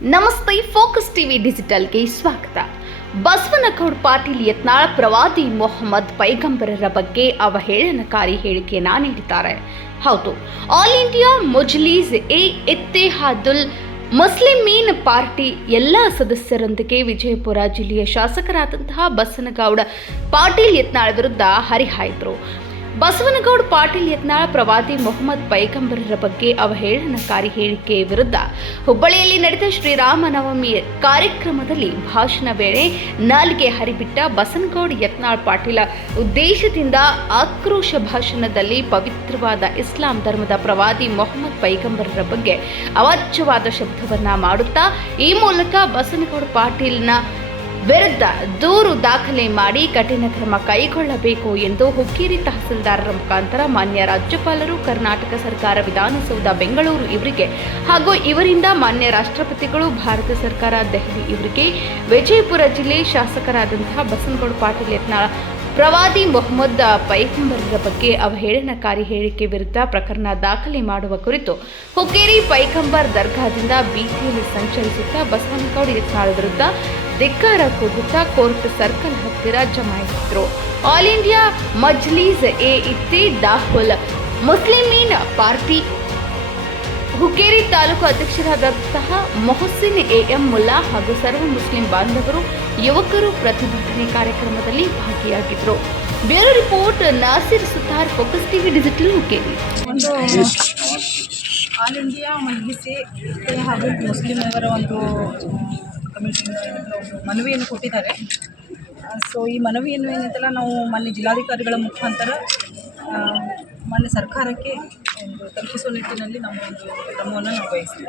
ನಮಸ್ತೆ, focus TV ಡಿಜಿಟಲ್ಗೆ ಸ್ವಾಗತ. ಬಸವನಗೌಡ ಪಾಟೀಲ್ ಯತ್ನಾಳ್ ಪ್ರವಾದಿ ಮೊಹಮ್ಮದ್ ಪೈಗಂಬರರ ಬಗ್ಗೆ ಅವಹೇಳನಕಾರಿ ಹೇಳಿಕೆಯನ್ನ ನೀಡಿದ್ದಾರೆ. ಹೌದು, all India Majlis e Ittehadul Muslimeen party ಎಲ್ಲ ಸದಸ್ಯರೊಂದಿಗೆ ವಿಜಯಪುರ ಜಿಲ್ಲೆಯ ಶಾಸಕರಾದಂತಹ ಬಸವನಗೌಡ ಪಾಟೀಲ್ ಯತ್ನಾಳ್ ವಿರುದ್ಧ ಹರಿಹಾಯ್ದರು. ಬಸವನಗೌಡ ಪಾಟೀಲ್ ಯತ್ನಾಳ್ ಪ್ರವಾದಿ ಮೊಹಮ್ಮದ್ ಪೈಗಂಬರರ ಬಗ್ಗೆ ಅವಹೇಳನಕಾರಿ ಹೇಳಿಕೆ ವಿರುದ್ಧ ಹುಬ್ಬಳ್ಳಿಯಲ್ಲಿ ನಡೆದ ಶ್ರೀರಾಮನವಮಿ ಕಾರ್ಯಕ್ರಮದಲ್ಲಿ ಭಾಷಣ ವೇಳೆ ನಾಲಿಗೆ ಹರಿಬಿಟ್ಟ ಬಸವನಗೌಡ ಯತ್ನಾಳ್ ಪಾಟೀಲ ಉದ್ದೇಶದಿಂದ ಆಕ್ರೋಶ ಭಾಷಣದಲ್ಲಿ ಪವಿತ್ರವಾದ ಇಸ್ಲಾಂ ಧರ್ಮದ ಪ್ರವಾದಿ ಮೊಹಮ್ಮದ್ ಪೈಗಂಬರರ ಬಗ್ಗೆ ಅವಾಚ್ಯವಾದ ಶಬ್ದವನ್ನ ಮಾಡುತ್ತಾ ಈ ಮೂಲಕ ಬಸವನಗೌಡ ಪಾಟೀಲ್ನ ವಿರುದ್ಧ ದೂರು ದಾಖಲೆ ಮಾಡಿ ಕಠಿಣ ಕ್ರಮ ಕೈಗೊಳ್ಳಬೇಕು ಎಂದು ಹುಕ್ಕೇರಿ ತಹಸೀಲ್ದಾರರ ಮುಖಾಂತರ ಮಾನ್ಯ ರಾಜ್ಯಪಾಲರು, ಕರ್ನಾಟಕ ಸರ್ಕಾರ, ವಿಧಾನಸೌಧ ಬೆಂಗಳೂರು ಇವರಿಗೆ ಹಾಗೂ ಇವರಿಂದ ಮಾನ್ಯ ರಾಷ್ಟ್ರಪತಿಗಳು, ಭಾರತ ಸರ್ಕಾರ ದೆಹಲಿ ಇವರಿಗೆ ವಿಜಯಪುರ ಜಿಲ್ಲೆ ಶಾಸಕರಾದಂತಹ ಬಸವನಗೌಡ ಪಾಟೀಲ್ ಯತ್ನಾಳ್ ಪ್ರವಾದಿ ಮೊಹಮ್ಮದ್ ಪೈಗಂಬರರ ಬಗ್ಗೆ ಅವಹೇಳನಕಾರಿ ಹೇಳಿಕೆ ವಿರುದ್ಧ ಪ್ರಕರಣ ದಾಖಲೆ ಮಾಡುವ ಕುರಿತು ಹುಕ್ಕೇರಿ ಪೈಗಂಬರ್ ದರ್ಗಾದಿಂದ ಬೀದಿಯಲ್ಲಿ ಸಂಚರಿಸುತ್ತಾ ಬಸವನಗೌಡ ಯತ್ನಾಳ್ ವಿರುದ್ಧ ಧಿಕ್ಕಾರ ಕೂಗುತ್ತಾ ಕೋರ್ಟ್ ಸರ್ಕಲ್ ಹತ್ತಿರ ಜಮಾಯಿಸಿದರು. All India Majlis e Ittehadul Muslimeen party Hukkeri taluk ಅಧ್ಯಕ್ಷರಾದಂತಹ ಮೊಹಸಿನ್ ಎಂ ಮುಲ್ಲಾ ಹಾಗೂ ಸರ್ವ ಮುಸ್ಲಿಂ ಬಾಂಧವರು, ಯುವಕರು ಪ್ರತಿಭಟನೆ ಕಾರ್ಯಕ್ರಮದಲ್ಲಿ ಭಾಗಿಯಾಗಿದ್ದರು. Bureau report Nasir Sutar, focus TV digital, Hukkeri. All India Majlis e Ittehadul ಮುಸ್ಲಿಮರ ಒಂದು ಕಮಿಟಿ ಮನವಿಯನ್ನು ಕೊಟ್ಟಿದ್ದಾರೆ. ಸೊ ಈ ಮನವಿಯನ್ನು ಏನಂತಲ್ಲ ನಾವು ಮಾನ್ಯ ಜಿಲ್ಲಾಧಿಕಾರಿಗಳ ಮುಖಾಂತರ ಮಾನ್ಯ ಸರ್ಕಾರಕ್ಕೆ ಒಂದು ತಲುಪಿಸುವ ನಿಟ್ಟಿನಲ್ಲಿ ನಮ್ಮ ಒಂದು ಕ್ರಮವನ್ನು ನಾವು ವಹಿಸ್ತೀವಿ.